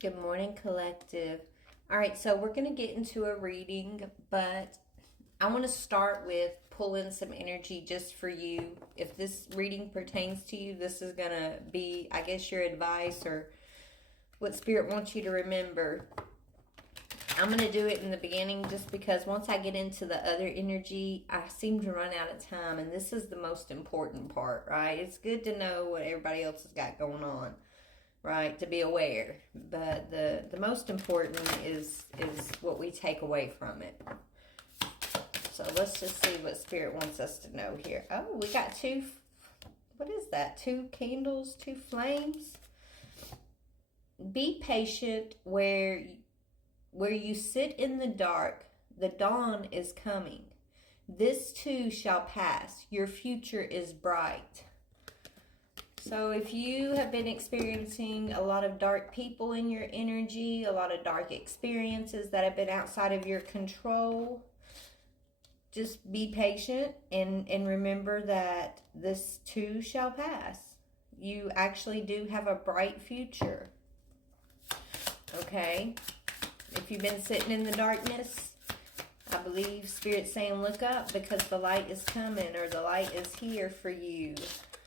Good morning, collective. All right, so we're going to get into a reading, but I want to start with pulling some energy just for you. If this reading pertains to you, this is going to be, I guess, your advice or what Spirit wants you to remember. I'm going to do it in the beginning just because once I get into the other energy, I seem to run out of time, and this is the most important part, right? It's good to know what everybody else has got going on, right, to be aware, but the most important is what we take away from it. So let's just see what Spirit wants us to know here. Oh, we got two, what is that, two candles, two flames. Be patient where you sit in the dark. The dawn is coming. This too shall pass. Your future is bright. So if you have been experiencing a lot of dark people in your energy, a lot of dark experiences that have been outside of your control, just be patient and remember that this too shall pass. You actually do have a bright future. Okay? If you've been sitting in the darkness, I believe Spirit's saying look up because the light is coming, or the light is here for you.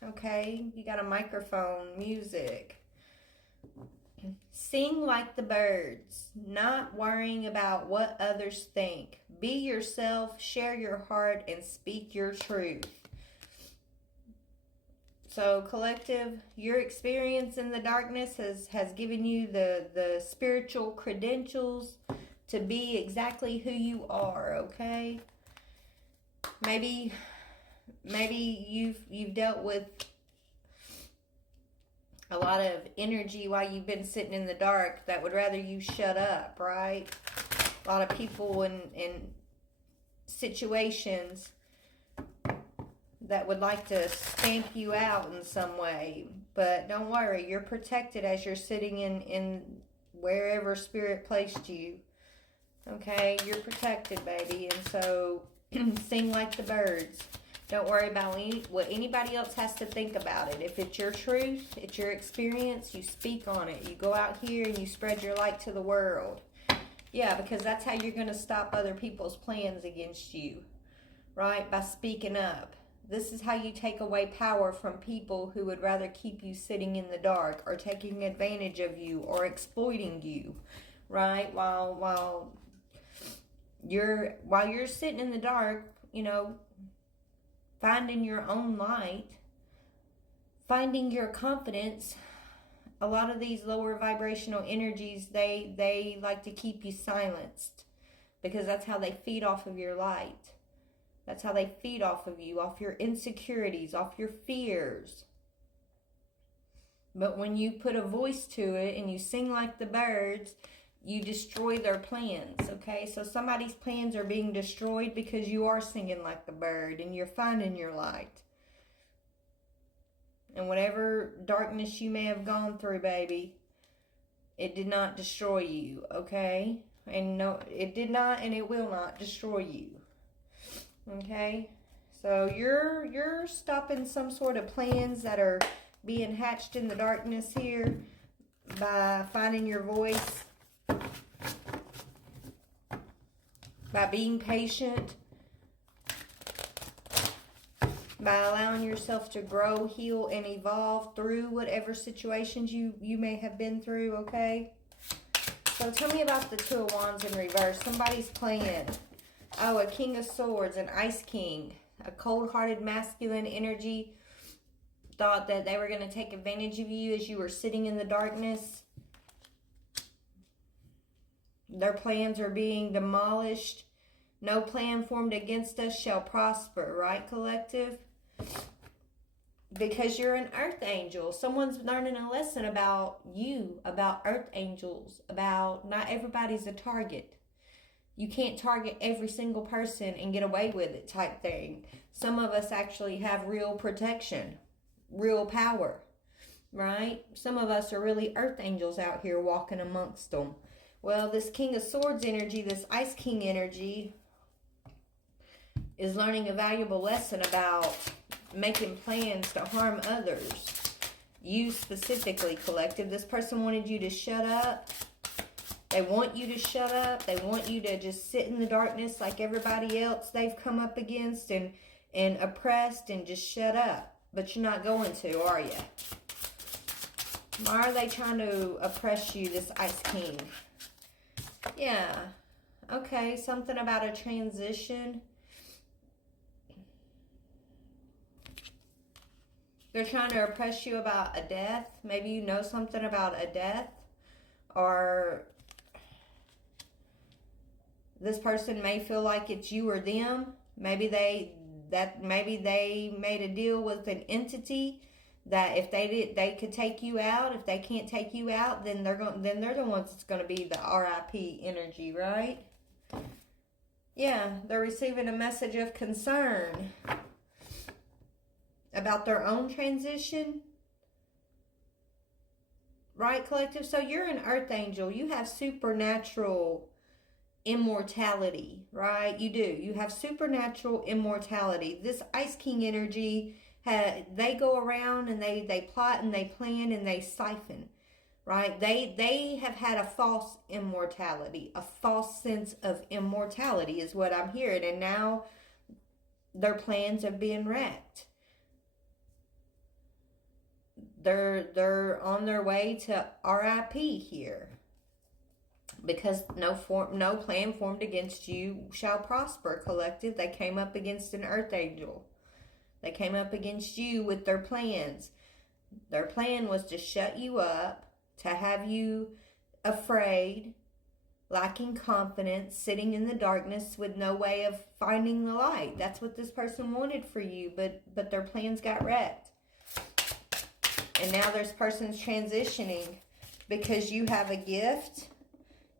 Okay, you got a microphone, music. Sing like the birds, not worrying about what others think. Be yourself, share your heart, and speak your truth. So, collective, your experience in the darkness has given you the spiritual credentials to be exactly who you are, okay? Maybe you've dealt with a lot of energy while you've been sitting in the dark that would rather you shut up, right? A lot of people in situations that would like to stamp you out in some way. But don't worry, you're protected as you're sitting in wherever Spirit placed you. Okay, you're protected, baby. And so sing like the birds. Don't worry about what anybody else has to think about it. If it's your truth, it's your experience, you speak on it. You go out here and you spread your light to the world. Yeah, because that's how you're going to stop other people's plans against you, right? By speaking up. This is how you take away power from people who would rather keep you sitting in the dark or taking advantage of you or exploiting you, right? While you're sitting in the dark, finding your own light, finding your confidence. A lot of these lower vibrational energies, they like to keep you silenced because that's how they feed off of your light. That's how they feed off of you, off your insecurities, off your fears. But when you put a voice to it and you sing like the birds, you destroy their plans, okay? So somebody's plans are being destroyed because you are singing like the bird and you're finding your light. And whatever darkness you may have gone through, baby, it did not destroy you, okay? And no, it did not and it will not destroy you. Okay? So you're stopping some sort of plans that are being hatched in the darkness here by finding your voice, by being patient, by allowing yourself to grow, heal, and evolve through whatever situations you may have been through, okay? So tell me about the Two of Wands in reverse. Somebody's playing, a King of Swords, an Ice King, a cold-hearted masculine energy, thought that they were going to take advantage of you as you were sitting in the darkness. Their plans are being demolished. No plan formed against us shall prosper, right, collective? Because you're an earth angel. Someone's learning a lesson about you, about earth angels, about not everybody's a target. You can't target every single person and get away with it type thing. Some of us actually have real protection, real power, right? Some of us are really earth angels out here walking amongst them. Well, this King of Swords energy, this Ice King energy, is learning a valuable lesson about making plans to harm others. You specifically, collective. This person wanted you to shut up. They want you to shut up. They want you to just sit in the darkness like everybody else they've come up against and oppressed, and just shut up. But you're not going to, are you? Why are they trying to oppress you, this Ice King? Yeah. Okay, something about a transition. They're trying to oppress you about a death. Maybe you know something about a death. Or this person may feel like it's you or them. Maybe they made a deal with an entity that if they could take you out. If they can't take you out, then they're the ones that's going to be the RIP energy, right? Yeah, they're receiving a message of concern about their own transition. Right, collective? So you're an earth angel. You have supernatural immortality, right? You do. You have supernatural immortality. This Ice King energy, they go around and they plot and they plan and they siphon, right? They have had a false immortality, a false sense of immortality is what I'm hearing. And now their plans are being wrecked. They're on their way to RIP here. Because no plan formed against you shall prosper, collective. They came up against an earth angel. They came up against you with their plans. Their plan was to shut you up, to have you afraid, lacking confidence, sitting in the darkness with no way of finding the light. That's what this person wanted for you, but their plans got wrecked. And now this person's transitioning because you have a gift.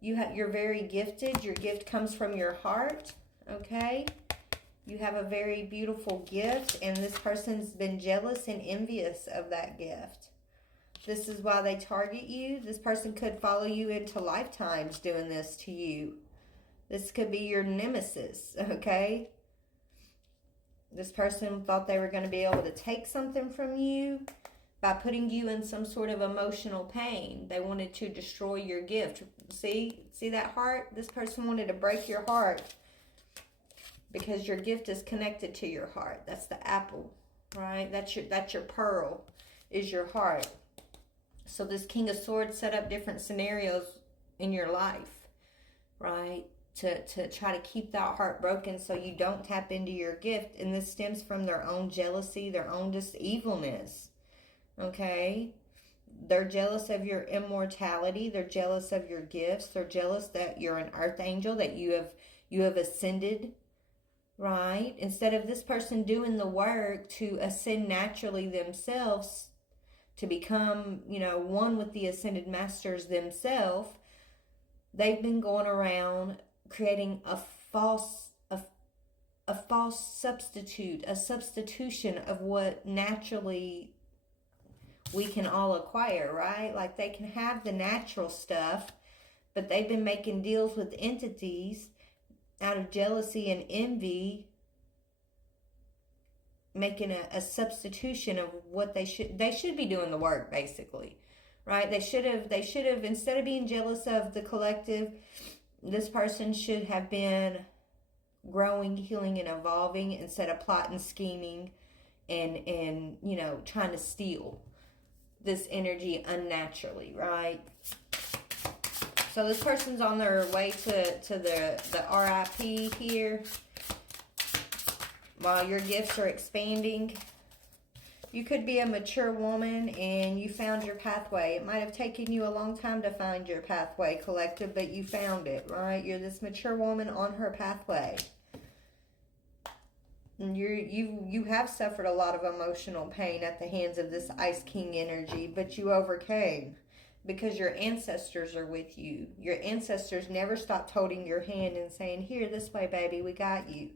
You're very gifted. Your gift comes from your heart, okay? You have a very beautiful gift, and this person's been jealous and envious of that gift. This is why they target you. This person could follow you into lifetimes doing this to you. This could be your nemesis, okay? This person thought they were going to be able to take something from you by putting you in some sort of emotional pain. They wanted to destroy your gift. See that heart? This person wanted to break your heart because your gift is connected to your heart. That's the apple, right? That's your pearl, is your heart. So this King of Swords set up different scenarios in your life, right? To try to keep that heart broken so you don't tap into your gift. And this stems from their own jealousy, their own just evilness. Okay, they're jealous of your immortality. They're jealous of your gifts. They're jealous that you're an earth angel, that you have ascended, right? Instead of this person doing the work to ascend naturally themselves, to become, one with the ascended masters themselves, they've been going around creating a false substitution of what naturally we can all acquire, right? Like they can have the natural stuff, but they've been making deals with entities out of jealousy and envy, making a substitution of what they should be doing the work, basically, right? They should have, instead of being jealous of the collective, this person should have been growing, healing, and evolving instead of plotting, scheming, and trying to steal this energy unnaturally, right? So this person's on their way to the RIP here. While your gifts are expanding, you could be a mature woman and you found your pathway. It might have taken you a long time to find your pathway, collective, but you found it, right? You're this mature woman on her pathway. And you have suffered a lot of emotional pain at the hands of this Ice King energy, but you overcame because your ancestors are with you. Your ancestors never stopped holding your hand and saying, "Here, this way, baby, we got you."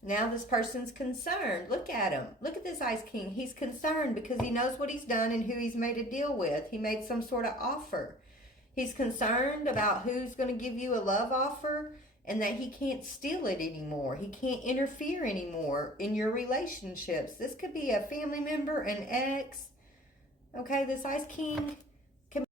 Now this person's concerned. Look at him. Look at this Ice King. He's concerned because he knows what he's done and who he's made a deal with. He made some sort of offer. He's concerned about who's going to give you a love offer, and that he can't steal it anymore. He can't interfere anymore in your relationships. This could be a family member, an ex, Okay, this Ice King